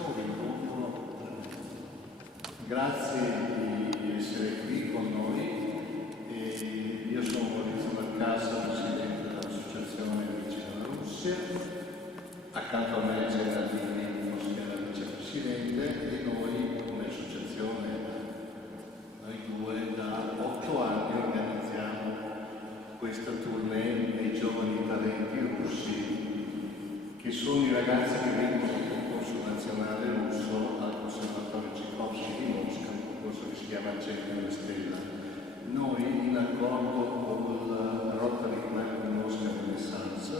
facciamo l'incontro. Grazie di essere qui con noi. Io sono Maurizio Marcassa, presidente dell'Associazione Amici della Russia. Accanto a me c'è la vicepresidente, e noi come associazione, noi due da 8 anni organizziamo questa tournée dei giovani talenti russi, che sono i ragazzi che vengono al concorso nazionale russo al Conservatorio Tchaikovsky di Mosca, un concorso che si chiama Accendere la Stella. Noi, in accordo con la Rotary Club di Mosca Renaissance,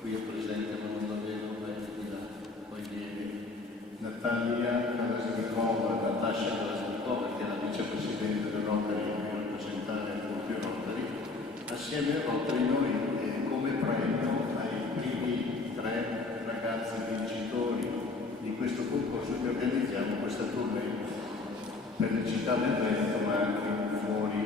qui è presente, ma non la vedo bene di là, poi viene Natalia Kalasnikova, Natasha Kalasnikova, che è la vicepresidente del Rotary, che rappresentare tutti i Rotary. Assieme al Rotary noi, come premio ai primi 3 ragazzi vincitori di questo concorso, che organizziamo questa tournée per le città del Veneto, ma anche fuori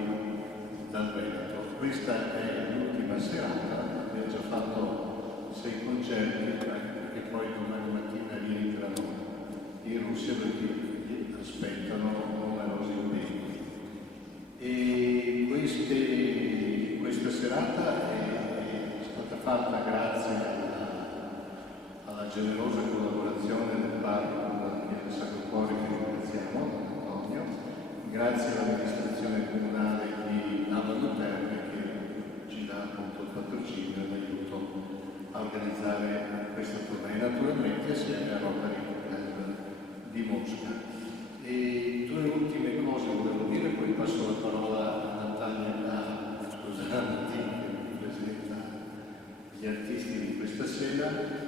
dal Veneto. Questa è l'ultima serata, abbiamo già fatto 6 concerti, perché poi domani mattina rientrano in Russia perché aspettano numerosi impegni. E questa serata è stata fatta grazie alla generosa collaborazione del parroco del Sacro Cuore, che ringraziamo, Antonio, grazie all'amministrazione comunale di Abano Terme, che ci dà appunto il patrocinio e l'aiuto a organizzare questa tournée, naturalmente assieme a Rotary Club di Mosca. E 2 ultime cose volevo dire, poi passo la parola a Natalia, che presenta gli artisti di questa sera.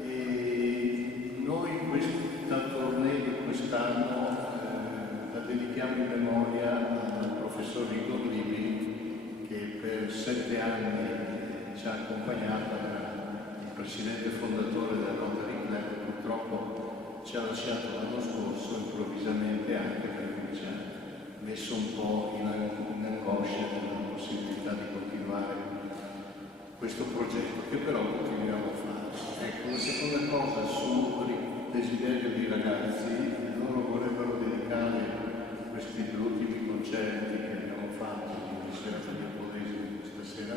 E noi questa tournée di quest'anno la dedichiamo in memoria al professor Igor Libi, che per 7 anni ci ha accompagnato, era il presidente fondatore del Rotary Club. Purtroppo ci ha lasciato l'anno scorso, improvvisamente, anche perché ci ha messo un po' in angoscia della possibilità di continuare questo progetto, che però continuiamo a fare. Ecco, la seconda cosa sul desiderio dei ragazzi: loro vorrebbero dedicare questi ultimi concerti che abbiamo fatto di Sera di Apolesio questa sera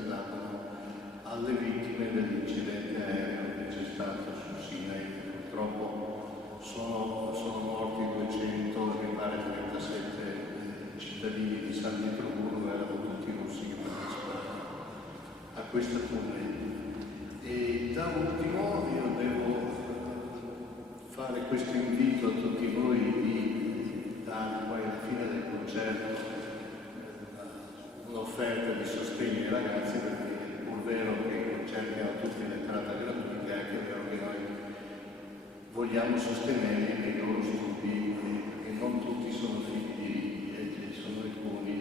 alle vittime dell'incidente aereo che c'è stato sul Sinai. Purtroppo sono morti 200, mi pare 37 cittadini di San Pietroburgo, erano tutti russi che partecipavano a questa tournée. E da ultimo io devo fare questo invito a tutti voi di dare poi alla fine del concerto un'offerta di sostegno ai ragazzi, perché è pur vero che i concerti hanno tutti l'entrata gratuita, è anche vero che noi vogliamo sostenere i loro studi, perché non tutti sono figli e sono alcuni,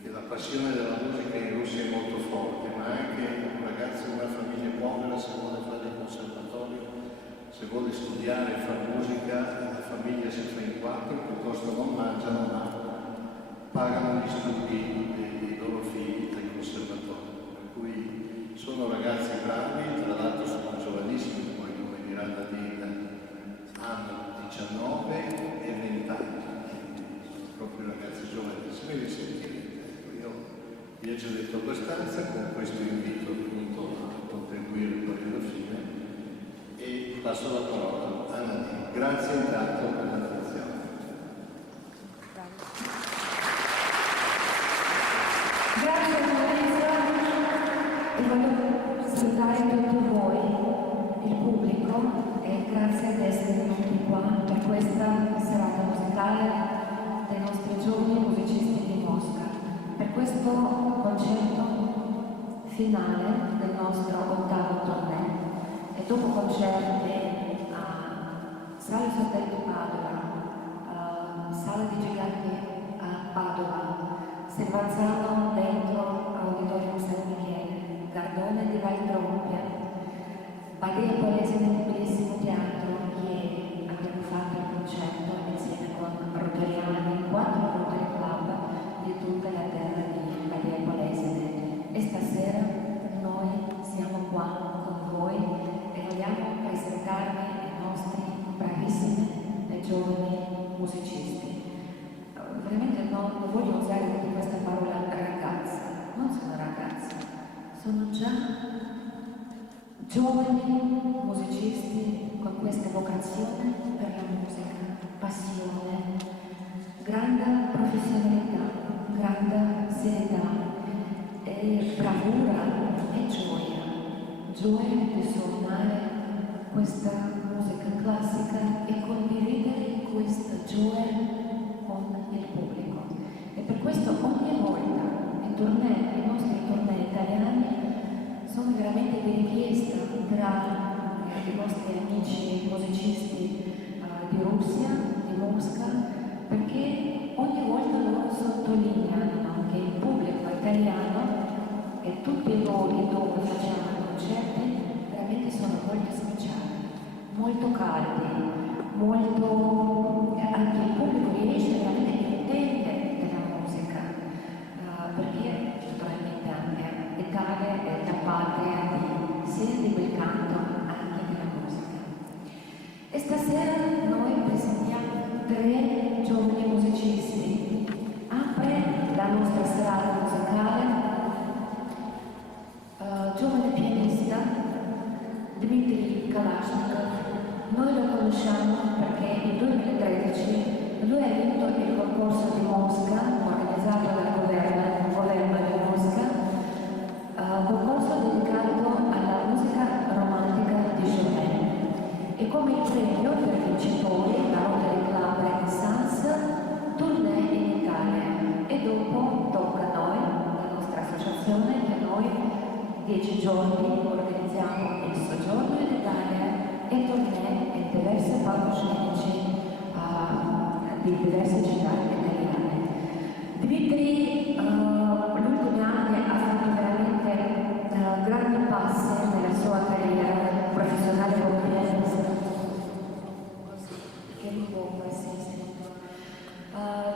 perché la passione della musica in Russia è molto forte, ma anche un ragazzo di una famiglia povera, se vuole fare il conservatorio, se vuole studiare e fare musica, la famiglia si fa in 4, piuttosto non mangiano, ma pagano gli studi dei loro figli del conservatorio. Per cui sono ragazzi bravi, tra l'altro sono giovanissimi, poi come Miranda Dina hanno 19 e 20 anni, sono proprio ragazzi giovanissimi, li sentirete. Io vi ho già detto abbastanza, con questo invito appunto a contribuire poi alla fine, e passo la parola a Nadine. Grazie intanto per l'attenzione. Grazie Maurizio, e voglio salutare tutti voi, il pubblico, e grazie di essere venuti qua per questa serata musicale dei nostri giovani musicisti di Mosca, per questo concerto finale del nostro 8º tournée. E dopo concerti a Sala Sottile di Padova, Sala di Giganti a Padova, Silvanzano dentro Auditorium San Michele, Gardone di Valdrompia, Badia Polese nel bellissimo teatro. Ieri abbiamo fatto il concerto insieme con Rotoriani, 4 Rotary Club di tutta la terra di Badia Polese, e stasera noi siamo qua con voi e vogliamo presentarvi i nostri già giovani musicisti con questa vocazione per la musica, passione, grande professionalità, grande serietà e bravura e gioia di suonare questa musica classica e condividere questa gioia con il pubblico. E per questo ogni volta i nostri tournée italiani sono veramente di richiesta tra i nostri amici musicisti di Russia, di Mosca, perché ogni volta loro sottolineano che il pubblico italiano e tutti i luoghi dove facciamo concerti veramente sono molto speciali, molto caldi, molto anche il pubblico riesce veramente a intendere della musica, perché naturalmente anche l'Italia è la patria sia di quel canto anche della musica. E stasera noi presentiamo 3 giovani musicisti. Apre la nostra serata musicale giovane pianista Dmitry Kalashnikov. Noi lo conosciamo perché nel 2013 lui ha vinto il concorso di Mosca organizzato dal governo di Mosca, concorso dedicato alla musica romantica di Chopin. E come premio per i vincitori la Rotary Club Renaissance tournée in Italia. E dopo tocca a noi, la nostra associazione, che noi 10 giorni organizziamo il soggiorno in Italia e tournée in diversi palcoscenici di diverse città italiane. Dmitry l'ultimi anni ha fatto veramente grandi passi nella sua carriera professionale come pianista. Che lungo può essere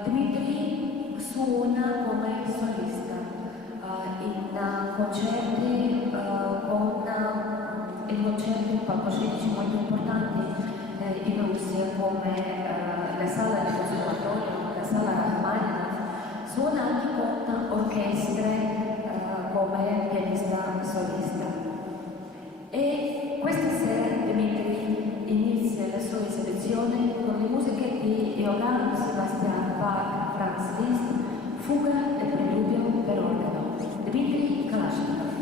Dmitry suona come solista in concerti in palcoscenici molto importanti in Russia come la sala del conservatorio, la sala Rachmaninoff, suona anche con orchestre come pianista solista. E questa sera Dmitry inizia la sua esibizione con le musiche di Johann Sebastian Bach, Franz Liszt, Fuga e Preludio per organo. Dmitry Kalashnikov.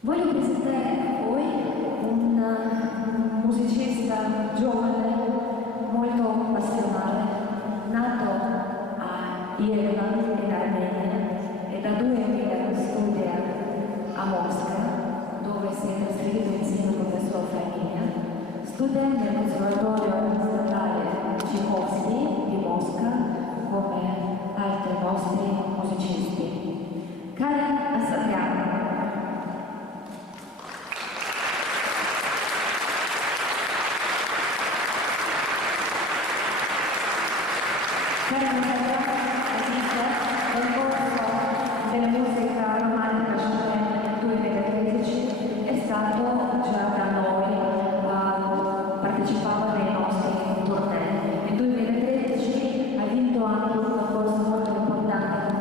Voglio presentare a voi un musicista giovane, molto passionale, nato a Yerevan in Armenia e da 2000 studia a Mosca, dove si è trasferito insieme al professor Farina, studia nel Conservatorio Statale Tchaikovsky di Mosca come altri nostri musicisti. Karen Assatriano. Karen Assatriano nel corso della musica romantica Chopin nel 2013 è stato già da noi, partecipava nei nostri tournée. Nel 2013 ha vinto anche un concorso molto importante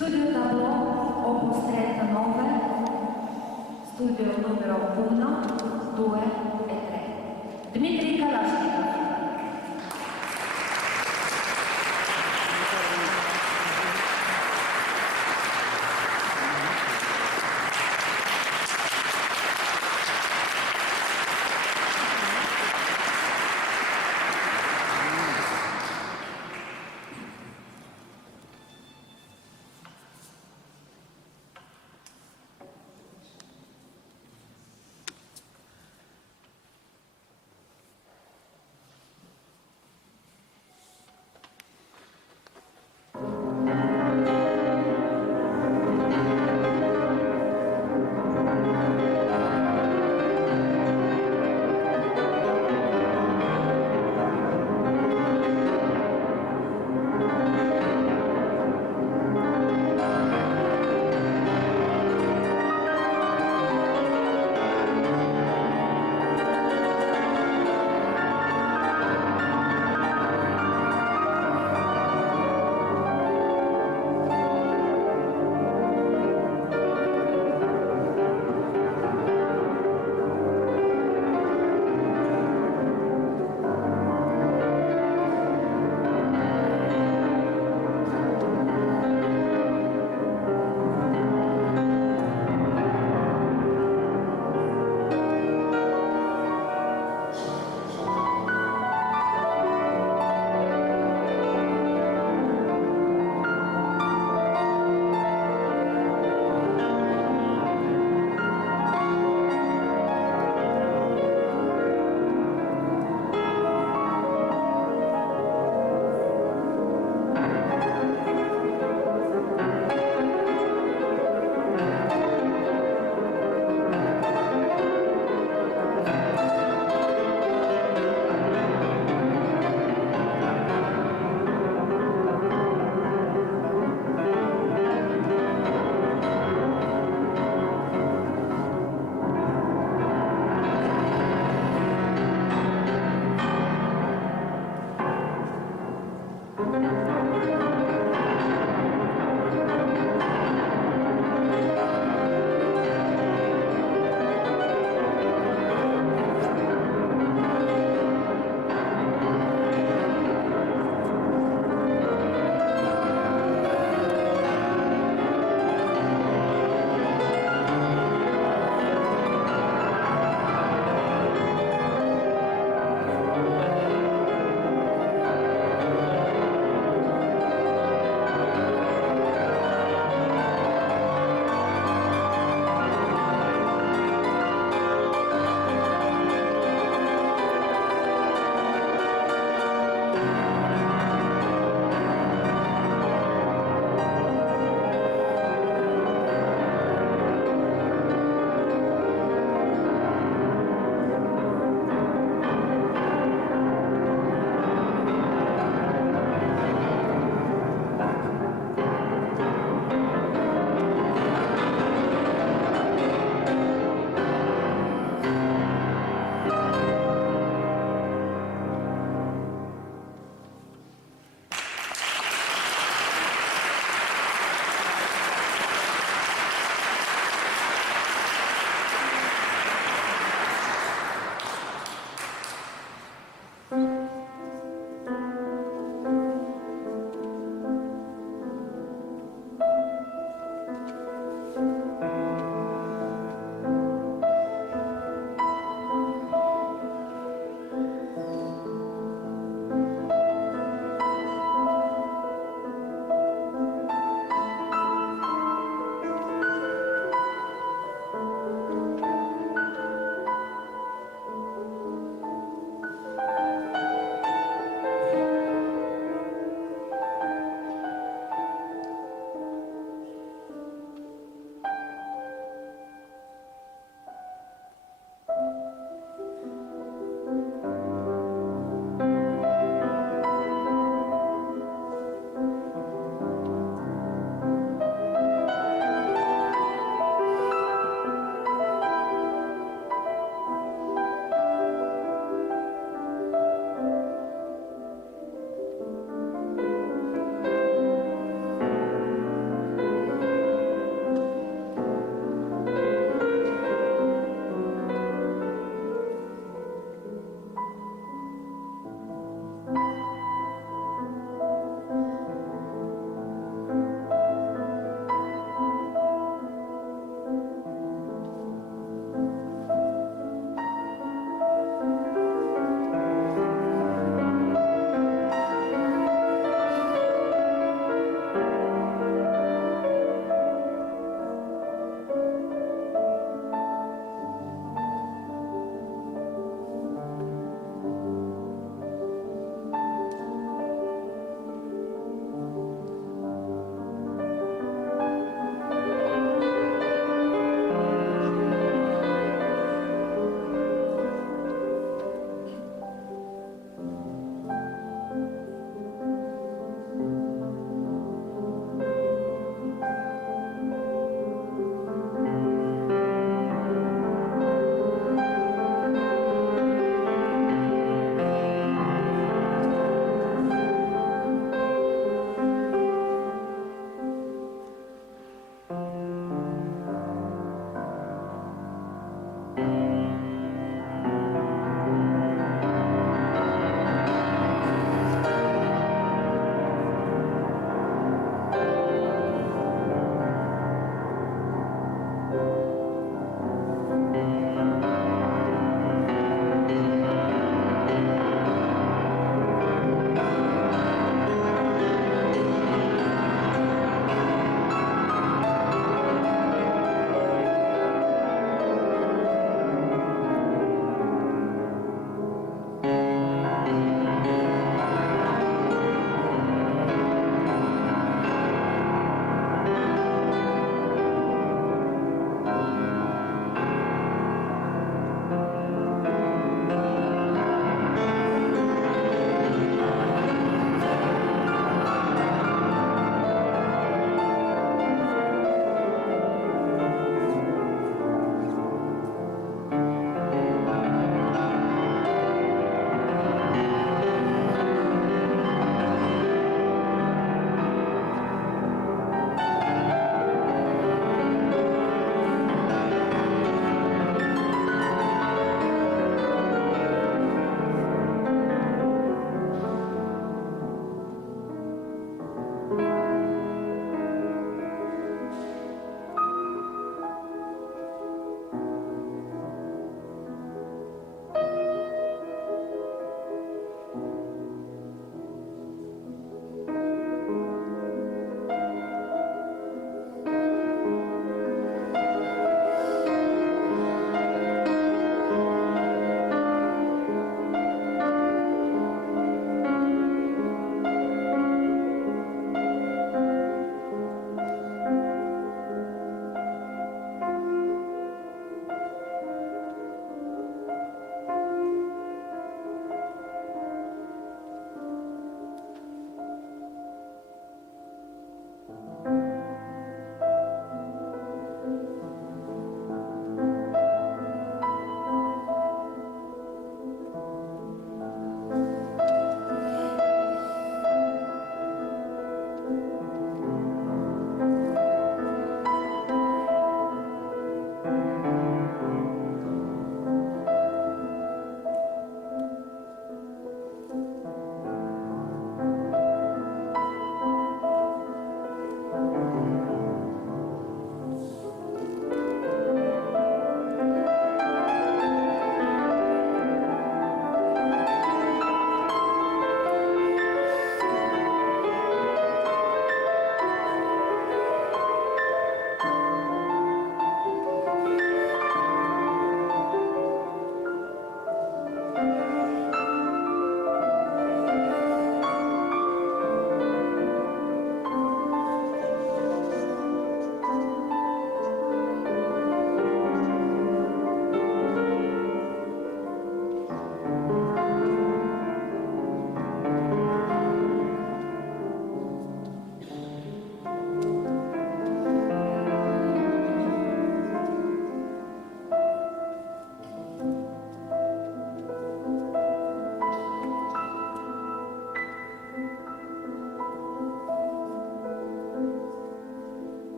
Studio Tableau, opus 39, studio numero 1, 2 e 3. Dmitry Kalashnikov.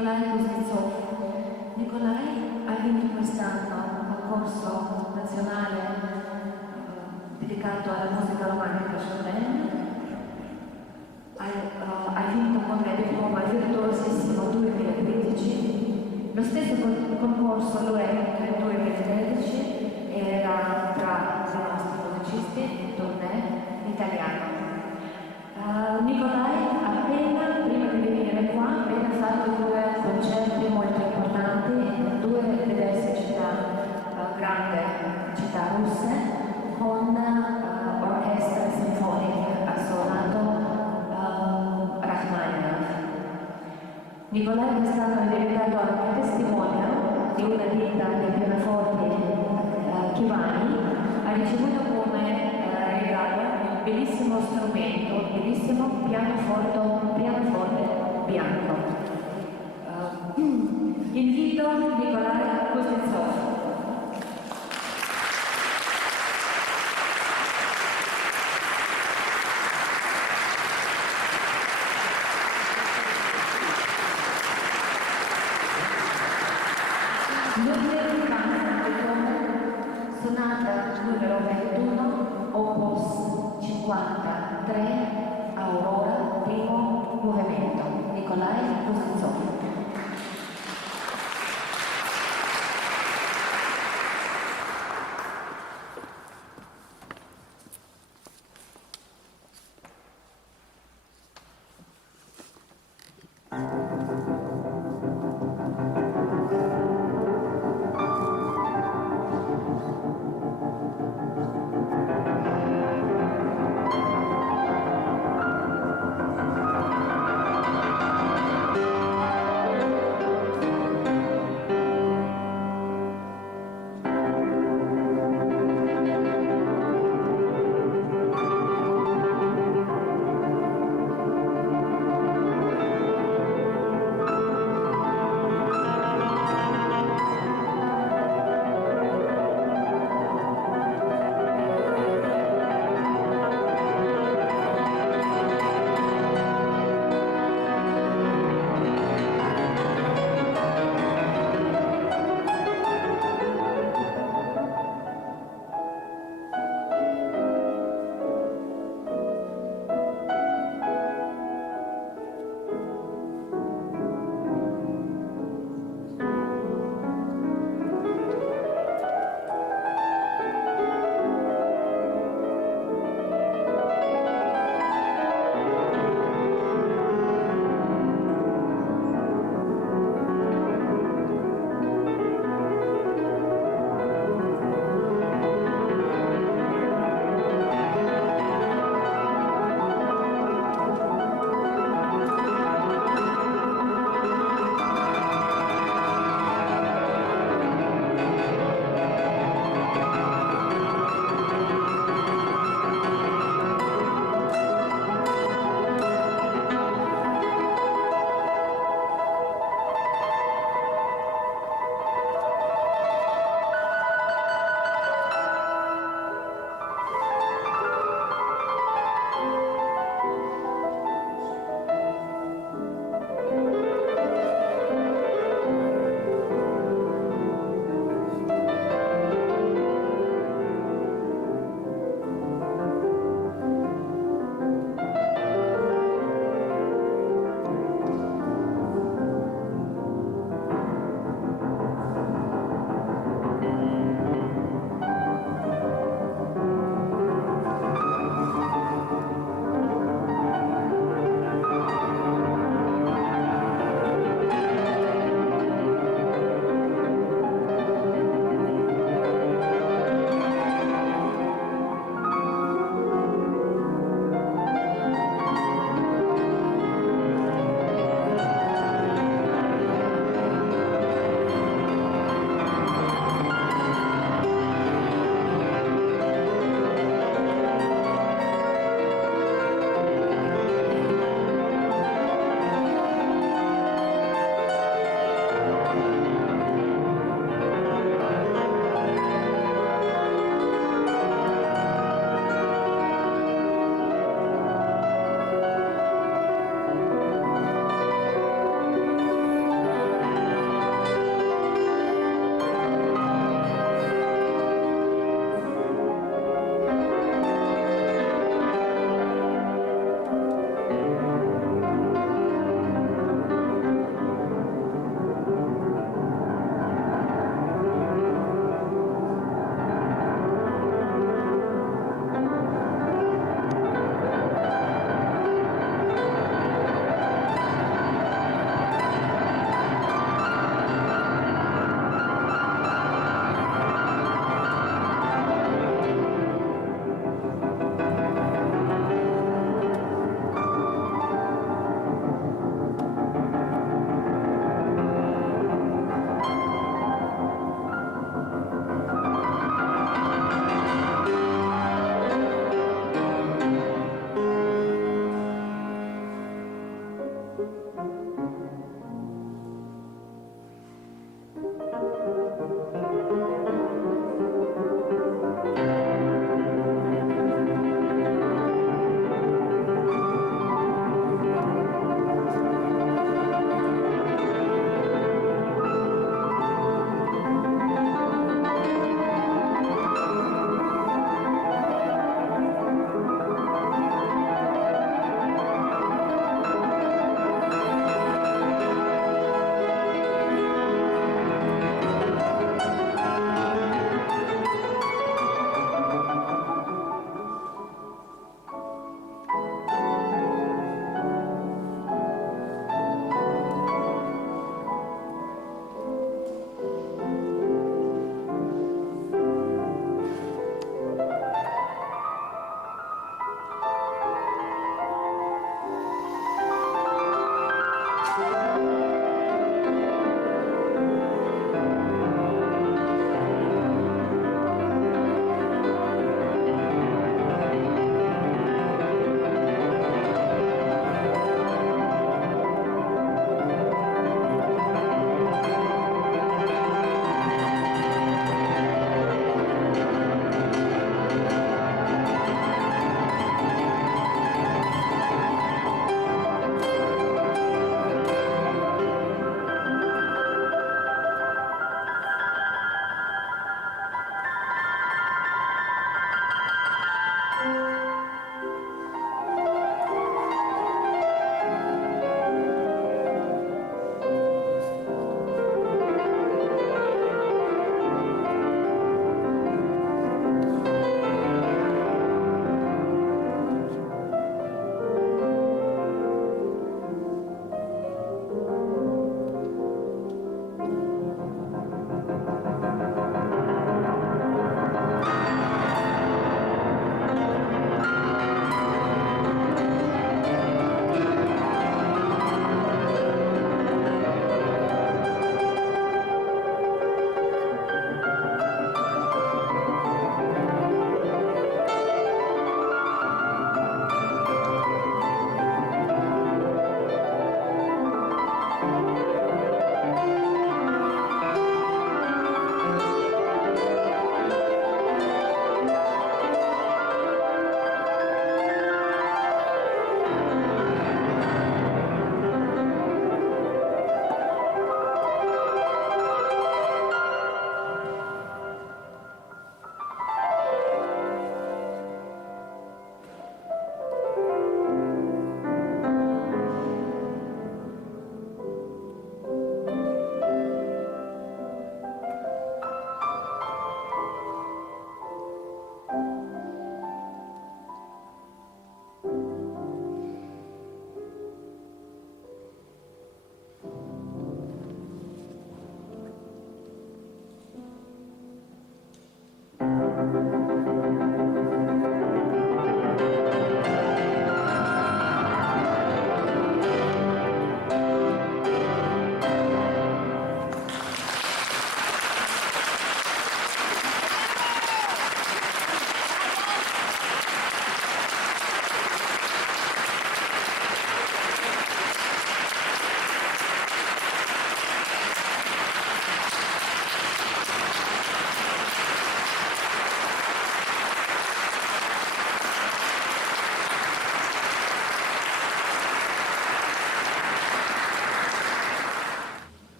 Nikolai Kuznetsov. Nikolai ha vinto quest'anno un concorso nazionale dedicato alla musica romantica Chopin. Ha vinto con il diploma virtuosissimo 2015. Lo stesso concorso lo è nel 2013 era tra i nostri musicisti in tournée italiano. Nikolai appena prima di venire qua ha appena fatto due concerti molto importanti in due diverse città, grandi città russe, con orchestre sinfoniche. Ha suonato Rachmaninoff. Nikolai quest'anno è diventato anche testimonial di una ditta dei pianoforti Chivani. Ha ricevuto come regalo un bellissimo strumento, un bellissimo pianoforte bianco. Invito Nikolai Kuznetsov. Sonata numero 21, opus 53, Aurora, primo movimento. Nikolai Kuznetsov.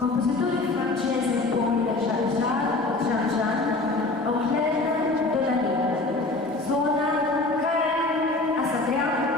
Compositore francese Paul Jean-Jean Auclair de la Lune. Suona Karen Assatean.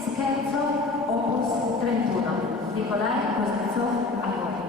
Scherzo Opus 31, Nikolai Kuznetsov a voi.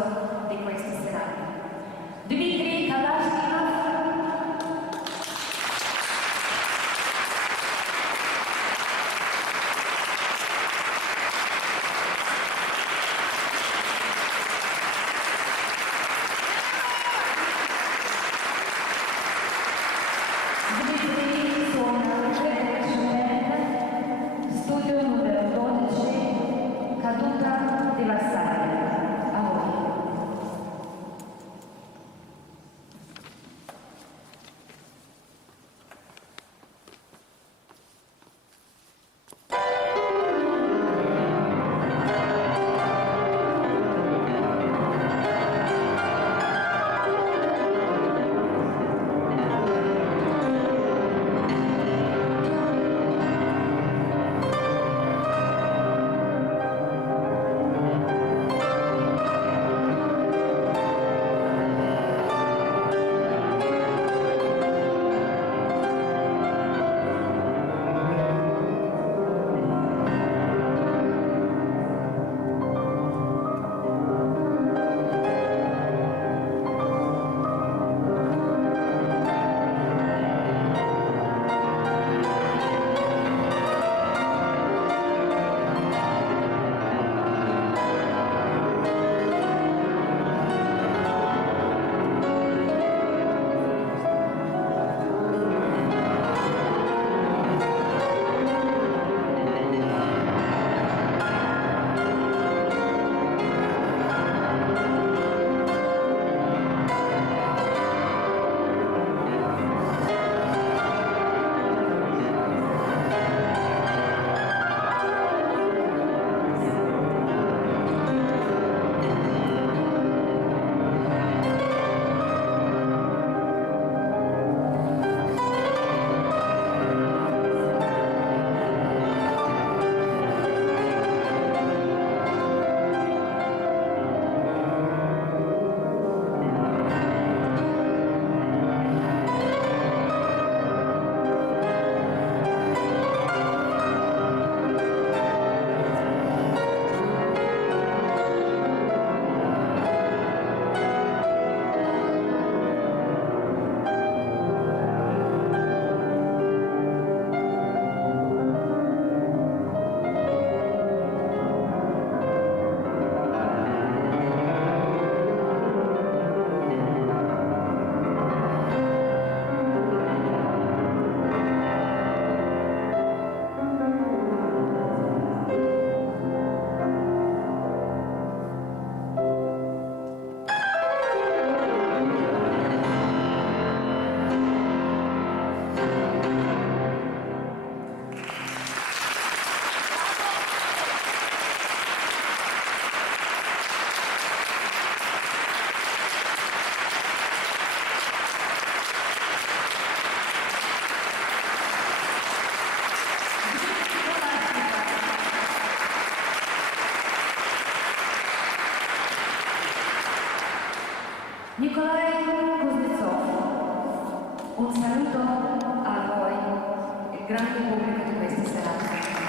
corso di questa serata. Dmitry Kalashnikov. Dmitry suona studio numero 12, Caduta di Varsavia. A voi. Nikolai Kuznetsov, un saluto a voi, il grande pubblico di questa serata.